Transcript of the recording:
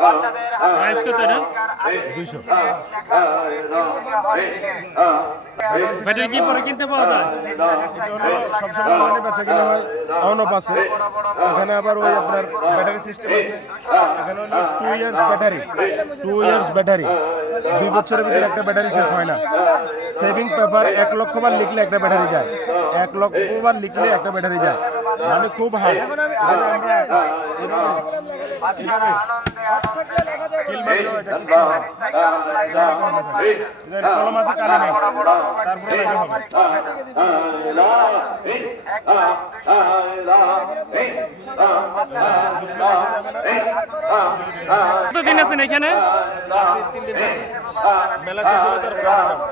price কত এটা battery কি পরে কিনতে পাওয়া যায় সবসময় অনলাইনে বেচা কিনা হয় অনপ আছে। এখানে আবার ওই আপনার ব্যাটারি সিস্টেম আছে এখানে হলো two years battery two years battery দুই বছরের ভিতরে একটা ব্যাটারি শেষ হয় না সেভিংস পেপার এক লক্ষ বার লিখলে একটা ব্যাটারি যায়? এক লক্ষ বার লিখলে একটা ব্যাটারি যায় মানে খুব হার্ড মানে আমরা এভাবে- এভাবে কিল মারলেও এটা কিচ্ছু হবে না। এদের কলম আছে কালি নেই তারপরে লাগে হবে কতদিন আছেন এখানে তিন দিন মেলা শেষ হলে তারপরে আমরা যাবো।